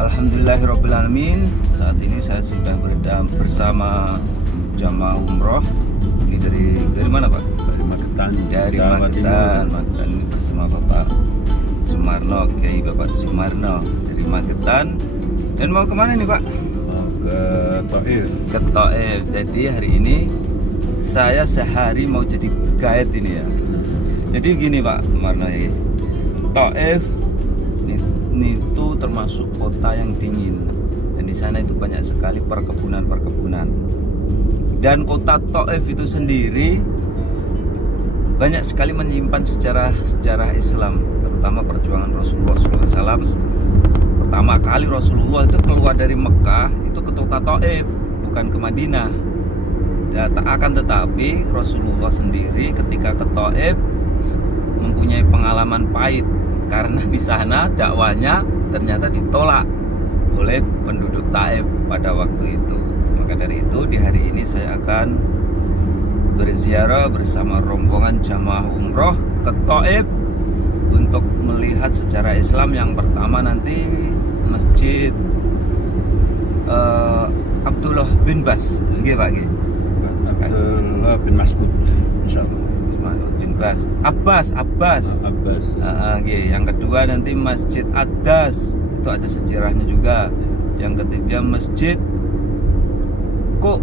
Alhamdulillahirrabbilalamin. Saat ini saya sudah berada bersama jamaah umroh. Ini dari mana Pak? Dari Magetan. Dari Magetan. Magetan ini bersama Bapak Sumarno, Kiai Bapak Sumarno dari Magetan. Dan mau kemana nih Pak? Mau ke Taif. Ke Taif. Jadi hari ini saya sehari mau jadi guide ini ya. Jadi gini Pak Sumarno, Taif itu termasuk kota yang dingin, dan di sana itu banyak sekali perkebunan. Dan kota Taif itu sendiri banyak sekali menyimpan sejarah Islam, terutama perjuangan Rasulullah SAW. Pertama kali Rasulullah itu keluar dari Mekah itu ke kota Taif, bukan ke Madinah. Dan akan tetapi Rasulullah sendiri ketika ke Taif mempunyai pengalaman pahit, karena di sana dakwanya ternyata ditolak oleh penduduk Taif pada waktu itu. Maka dari itu di hari ini saya akan berziarah bersama rombongan jamaah umroh ke Taif untuk melihat sejarah Islam. Yang pertama nanti Masjid Abdullah bin Bas, nggih Pak nggih. Abdullah bin Mas'ud, insyaallah. Bin Bas, Abbas. Yang kedua nanti Masjid Ad-Das, itu ada sejarahnya juga. Yang ketiga Masjid Qo.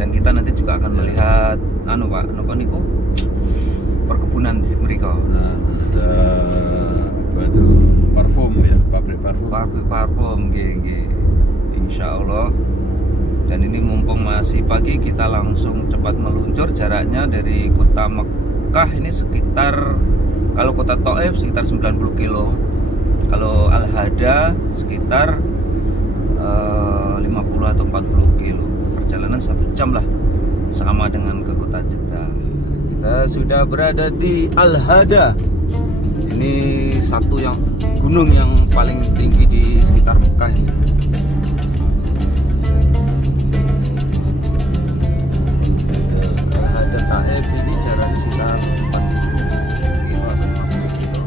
Dan kita nanti juga akan melihat Pak, napa niku? Perkebunan di mereka. Nah, ada apa itu? Parfum ya, pabrik parfum. Pabrik parfum, nggih. Insyaallah. Dan ini mumpung masih pagi, kita langsung cepat meluncur. Jaraknya dari kota Mekah ini sekitar, kalau kota Taif sekitar 90 kilo, kalau Al-Hada sekitar 50 atau 40 kilo. Perjalanan 1 jam lah, sama dengan ke kota Jeddah. Kita sudah berada di Al-Hada. Ini satu gunung yang paling tinggi di sekitar Mekah ini. Taif ini jaraknya sekitar 40 kilo atau 50 kilo.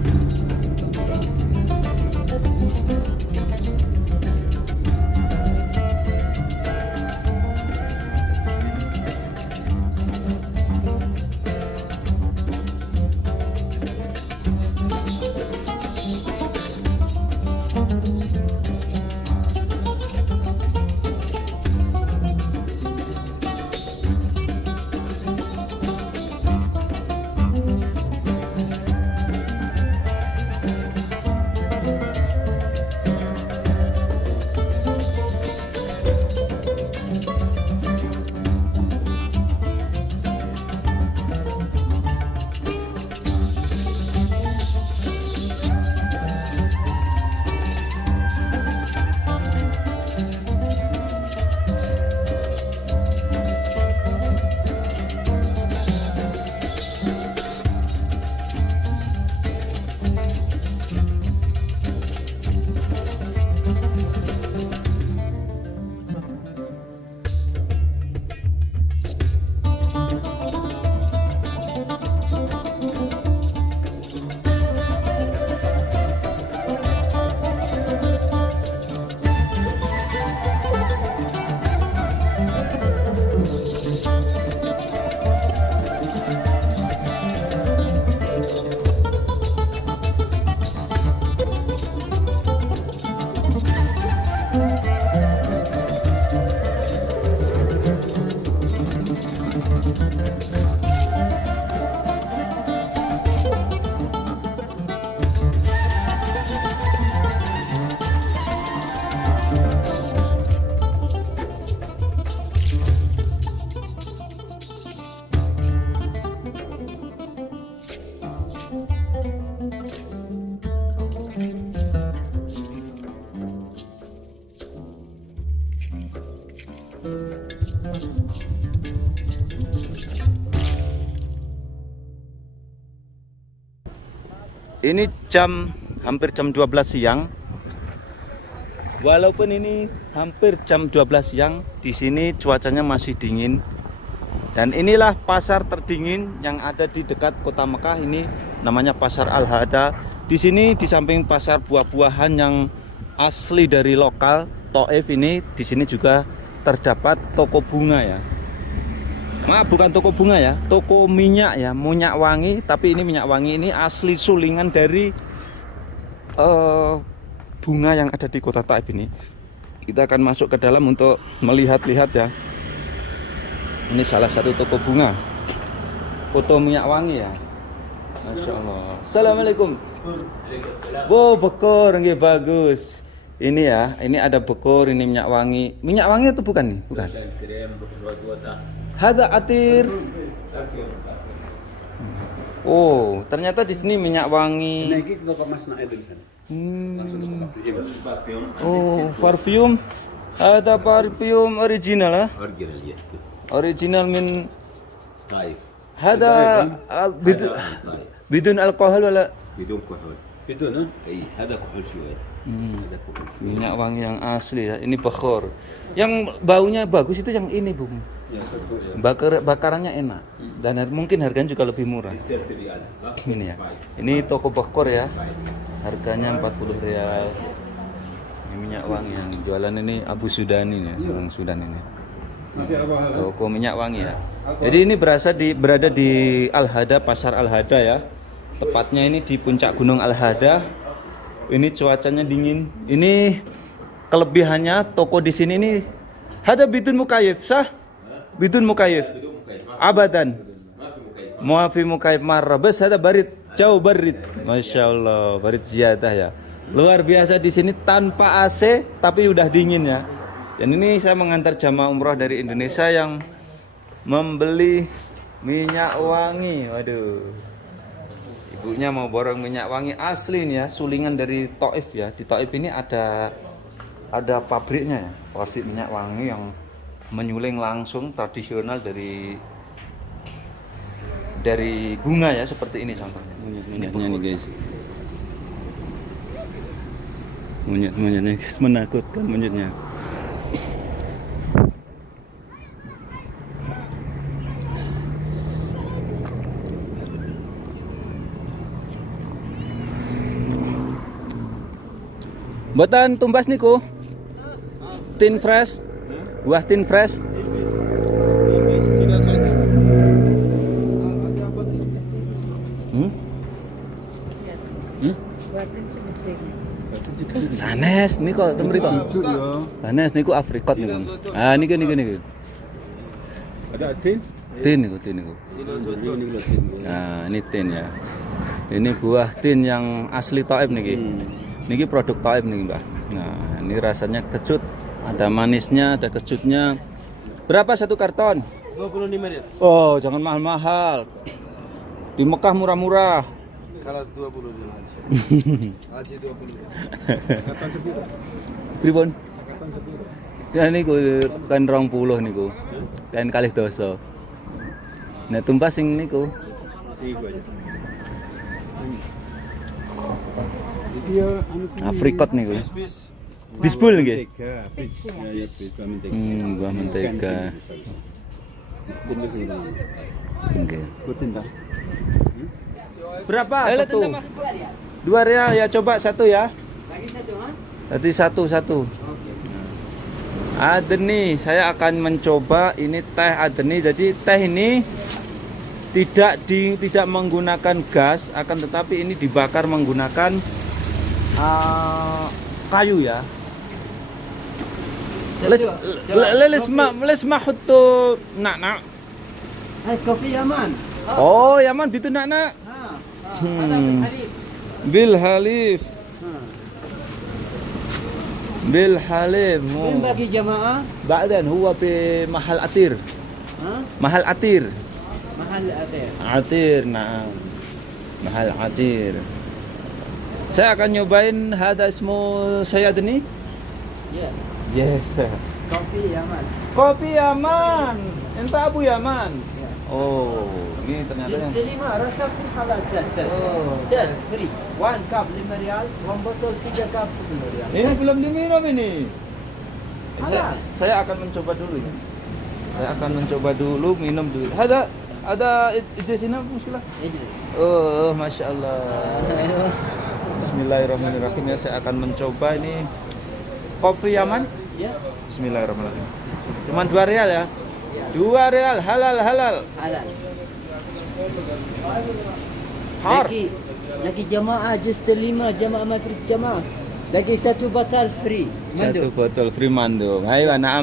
Ini hampir jam 12 siang. Walaupun ini hampir jam 12 siang, di sini cuacanya masih dingin. Dan inilah pasar terdingin yang ada di dekat kota Mekah. Ini namanya Pasar Al-Hada. Di sini di samping pasar buah-buahan yang asli dari lokal Thaif ini. Di sini juga terdapat toko bunga ya. Maaf, bukan toko bunga ya, toko minyak ya, minyak wangi. Tapi ini minyak wangi ini asli sulingan dari bunga yang ada di kota Thaif ini. Kita akan masuk ke dalam untuk melihat-lihat ya. Ini salah satu toko bunga, foto minyak wangi ya. Masya Allah. Assalamualaikum. Wow, bekor, nggih, bagus. Ini ya, ini ada bekor, ini minyak wangi. Minyak wangi itu bukan nih, bukan. Hada atir. Oh, ternyata di sini minyak wangi. Oh, parfum. Ada parfum original lah. Original min. Hada bidun alkohol wala? Bidun kuhul. Bidun, ada kuhul juga. Minyak wangi yang asli ya. Ini bakhor. Yang baunya bagus itu yang ini, Bung. Bakarannya enak dan mungkin harganya juga lebih murah. Ini ya. Ini toko bakhor ya. Harganya 40 rial. Ini minyak wangi yang jualan ini Abu Sudani ya, orang Sudan ini. Toko minyak wangi ya. Jadi ini berada di Al-Hada, Pasar Al-Hada ya. Tepatnya ini di puncak Gunung Al-Hada. Ini cuacanya dingin. Ini kelebihannya toko di sini nih. Hada bidun mukayif, sah? Bidun mukayif. Abadan. Muafi mukayif marra. Bes hada barid, jauh barid. Masya Allah, barid ziyadah ya. Luar biasa di sini tanpa AC tapi udah dingin ya. Dan ini saya mengantar jamaah umroh dari Indonesia yang membeli minyak wangi. Waduh. Ibunya mau borong minyak wangi asli nih ya, sulingan dari Thaif ya. Di Thaif ini ada pabriknya ya, pabrik minyak wangi yang menyuling langsung tradisional dari bunga ya, seperti ini contohnya. Monyetnya nih guys. Monyetnya guys, menakutkan monyetnya. Buatan tumbas niku. Tin fresh. Buah tin fresh. Sanes niku temri kok. Sanes niku aprikot niku. Ah niku. Ada tin? Tin niku. Nah, ini tin ya. Ini buah tin yang asli Thaif niki. Niki produk Thaif nih, Mbak. Nah, ini rasanya kecut. Ada manisnya, ada kecutnya. Berapa satu karton? 25 rial. Oh, jangan mahal-mahal. Di Mekah murah-murah. Kalas 20 rial. Haji 20 rial. Pripun? Ya niku kan 20 niku. Kan kalih doso. Nek tumpah sing niku. Aprikot niku. Bisbul nggih. Buah mentega. Nggih. Berapa satu? 2 rial ya, coba satu ya. Tadi satu. Adeni, saya akan mencoba ini teh Adeni. Jadi teh ini tidak menggunakan gas, akan tetapi ini dibakar menggunakan kayu ya. Les mahuttu nak. Kopi Yaman. Oh, Yaman itu nak. Bil halif. Min bagi jamaah. Ba'dan huwa fi mahal atir. Mahal atir. Atir, nah. Mahal atir. Saya akan nyobain hada ismu Sayyadni. Ya. Yes. Kopi Yaman. Kopi Yaman. Entah Abu Yaman. Ya. Oh, ini ternyata yang Terima rasa free halal tes. Oh. Tes free. 1 cup 5 rial, 1 botol 3 cup 10 rial. ini belum diminum ini. Halal. Saya akan mencoba dulu ya. Saya akan mencoba dulu, minum dulu. Ada ide sini muskilah. Ijlis. Oh, masya Allah. Bismillahirrahmanirrahim ya, saya akan mencoba ini kopi Yaman. Ya. Bismillahirrahmanirrahim. Cuman 2 rial ya? 2 rial, halal. Halal. Har. Lagi jamaah just 5 jamaah mafri jamaah. Lagi 1 batal free. Satu botol free mandub. Ayo anak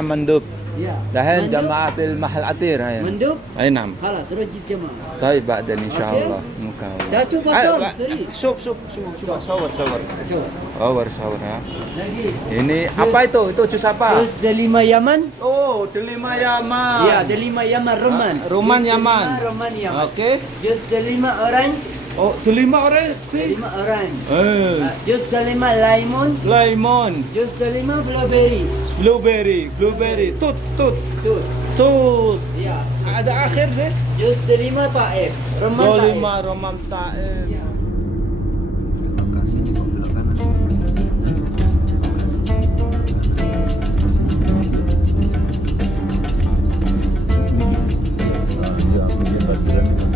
mandub. Ya. Dahil jamaah fil mahal atir. Mandub? Ay nam. خلاص رجب جماعة. طيب بعدين ان شاء الله. Satu botol free. Shower ya. Lagi. Ini apa itu? Itu jus apa? Jus delima Yaman. Oh, delima Yaman. Ya, delima Yaman Roman. Roman Jus Yaman. delima Roman Yaman. Oke. Jus delima orange. Oh, delima orang. Delima orange. Eh. Jus delima lemon. Lemon. Jus delima blueberry. Blueberry. Tut. Tuh. Ya. Ada akhir, Des? Jus delima Taif. Roman Taif. Delima Roman Taif. Ya. Lokasi ini kok belok kanan. Ya, mungkin bagian ini.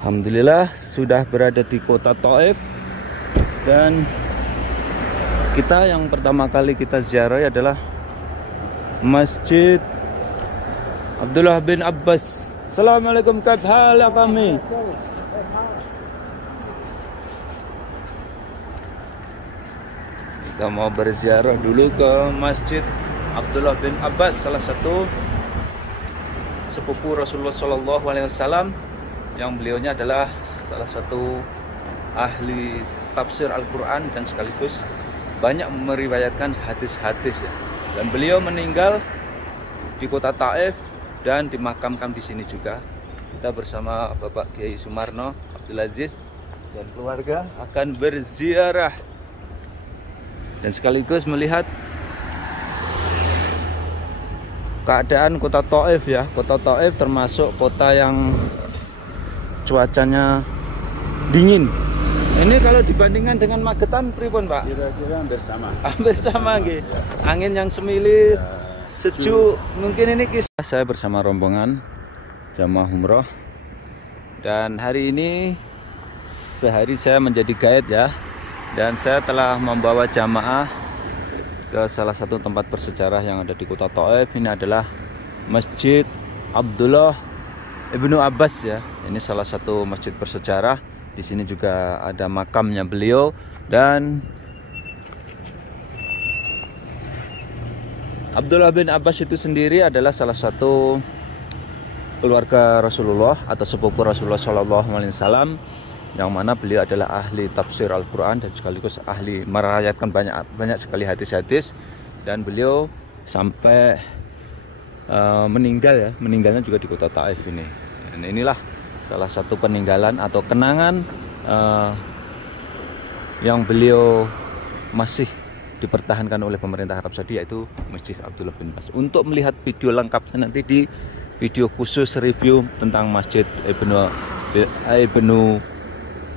Alhamdulillah sudah berada di kota Taif, dan kita yang pertama kali kita ziarah adalah Masjid Abdullah bin Abbas. Assalamualaikum, kaif hal kami. Kita mau berziarah dulu ke Masjid Abdullah bin Abbas, salah satu sepupu Rasulullah SAW, yang beliaunya adalah salah satu ahli tafsir Al-Quran dan sekaligus banyak meriwayatkan hadis-hadis ya. Dan beliau meninggal di kota Taif dan dimakamkan di sini juga. Kita bersama Bapak Kiai Sumarno Abdul Aziz dan keluarga akan berziarah dan sekaligus melihat keadaan kota Taif ya. Kota Taif termasuk kota yang cuacanya dingin. Ini kalau dibandingkan dengan Magetan pripun, Pak? Kira-kira hampir sama. Hampir sama nggih. Angin yang semilir, sejuk. Mungkin ini kisah saya bersama rombongan jamaah umroh. Dan hari ini sehari saya menjadi guide ya. Dan saya telah membawa jamaah ke salah satu tempat bersejarah yang ada di kota Taif. Ini adalah Masjid Abdullah Ibnu Abbas ya. Ini salah satu masjid bersejarah. Di sini juga ada makamnya beliau, dan Abdullah bin Abbas itu sendiri adalah salah satu keluarga Rasulullah atau sepupu Rasulullah SAW, yang mana beliau adalah ahli tafsir Al-Quran dan sekaligus ahli meriwayatkan banyak sekali hadis-hadis, dan beliau sampai meninggalnya juga di kota Taif ini. Dan inilah salah satu peninggalan atau kenangan yang beliau masih dipertahankan oleh pemerintah Arab Saudi, yaitu Masjid Abdullah bin Abbas. Untuk melihat video lengkapnya nanti di video khusus review tentang Masjid Ibnu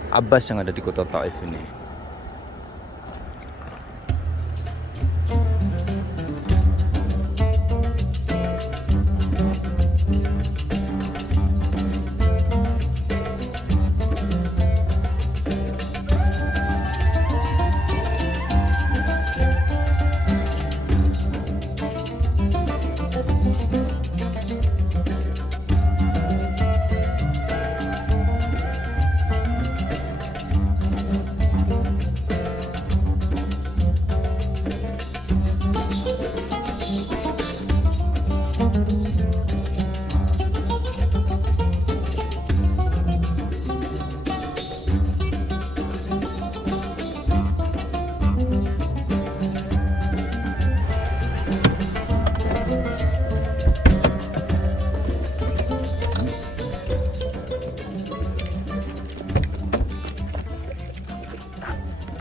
Abbas yang ada di kota Taif ini.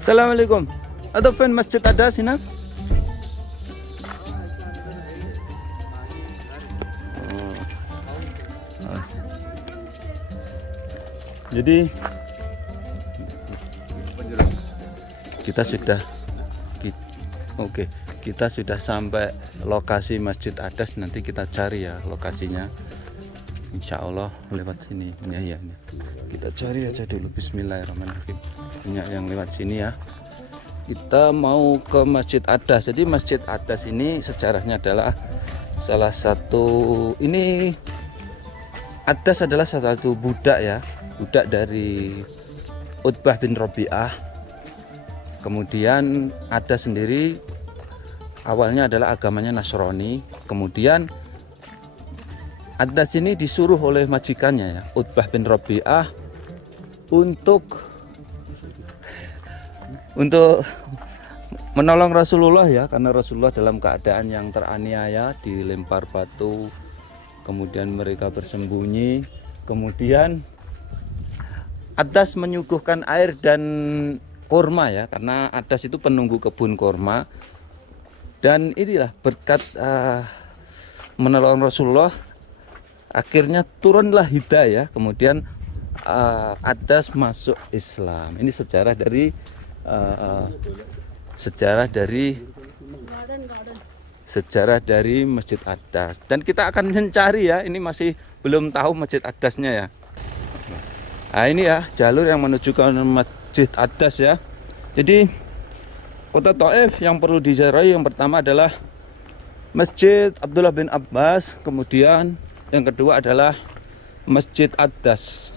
Assalamualaikum. Ada fan masjid ada sini? Jadi kita sudah sampai lokasi Masjid Adas. Nanti kita cari ya lokasinya. Insya Allah lewat sini. Ya. Kita cari aja dulu. Bismillahirrahmanirrahim. Banyak yang lewat sini ya. Kita mau ke Masjid Adas. Jadi Masjid Adas ini sejarahnya adalah salah satu, ini Adas adalah salah satu budak ya, budak dari Utbah bin Rabi'ah. Kemudian Adas sendiri awalnya adalah agamanya Nasrani. Kemudian Adas ini disuruh oleh majikannya ya, Utbah bin Rabi'ah, untuk menolong Rasulullah ya, karena Rasulullah dalam keadaan yang teraniaya, dilempar batu, kemudian mereka bersembunyi. Kemudian Adas menyuguhkan air dan kurma ya, karena Adas itu penunggu kebun kurma. Dan inilah berkat menolong Rasulullah, akhirnya turunlah hidayah. Kemudian Adas masuk Islam. Ini sejarah dari Masjid Adas. Dan kita akan mencari ya, ini masih belum tahu Masjid Adasnya ya. Nah ini ya jalur yang menuju ke Masjid Adas ya. Jadi kota Taif yang perlu diziarahi yang pertama adalah Masjid Abdullah bin Abbas, kemudian yang kedua adalah Masjid Adas.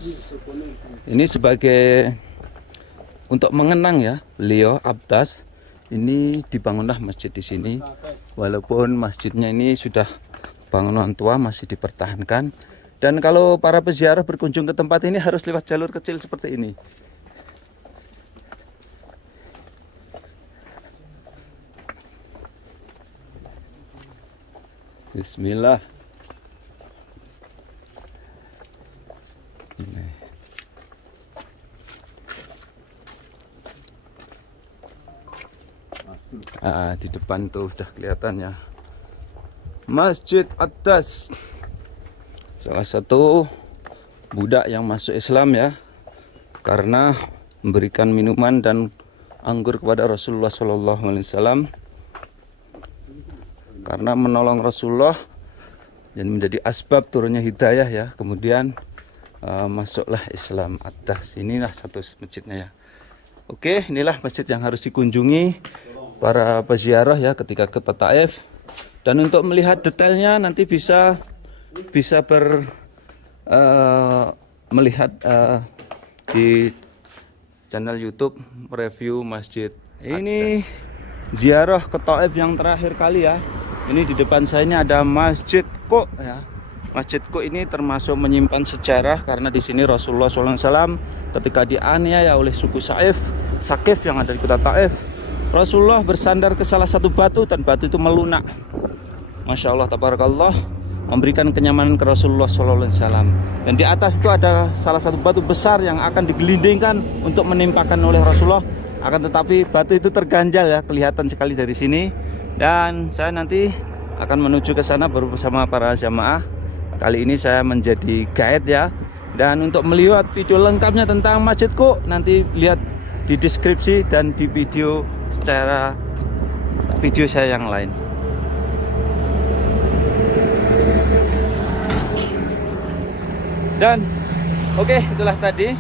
Ini sebagai untuk mengenang ya beliau Abbas. Ini dibangunlah masjid di sini. Walaupun masjidnya ini sudah bangunan tua, masih dipertahankan. Dan kalau para peziarah berkunjung ke tempat ini harus lewat jalur kecil seperti ini. Bismillah. Ini. Di depan tuh udah kelihatan ya, Masjid Adas, salah satu budak yang masuk Islam ya, karena memberikan minuman dan anggur kepada Rasulullah SAW, karena menolong Rasulullah dan menjadi asbab turunnya hidayah ya. Kemudian masuklah Islam. Adas, inilah satu masjidnya ya. Oke, inilah masjid yang harus dikunjungi para peziarah ya ketika ke Taif. Dan untuk melihat detailnya nanti bisa bisa melihat di channel YouTube review masjid. Ini ziarah ke Taif yang terakhir kali ya. Ini di depan saya ini ada Masjid Qo ya. Masjid Qo ini termasuk menyimpan sejarah karena di sini Rasulullah SAW ketika dianiaya oleh suku Saqif yang ada di kota Taif, Rasulullah bersandar ke salah satu batu dan batu itu melunak. Masya Allah, tabarakallah, memberikan kenyamanan ke Rasulullah SAW. Dan di atas itu ada salah satu batu besar yang akan digelindingkan untuk menimpakan oleh Rasulullah. Akan tetapi batu itu terganjal ya, kelihatan sekali dari sini. Dan saya nanti akan menuju ke sana bersama para jamaah. Kali ini saya menjadi guide ya. Dan untuk melihat video lengkapnya tentang Masjid Qo, nanti lihat di deskripsi dan di video secara video saya yang lain. Dan oke, itulah tadi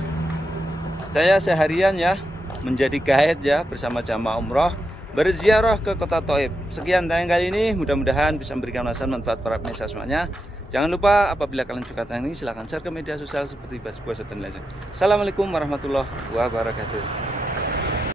saya seharian ya menjadi guide ya bersama jamaah umroh berziarah ke kota Taif. Sekian tayangan kali ini, mudah-mudahan bisa memberikan manfaat para pemirsa semuanya. Jangan lupa apabila kalian suka tayangan ini silahkan share ke media sosial seperti Facebook dan lain-lain. Assalamualaikum warahmatullahi wabarakatuh.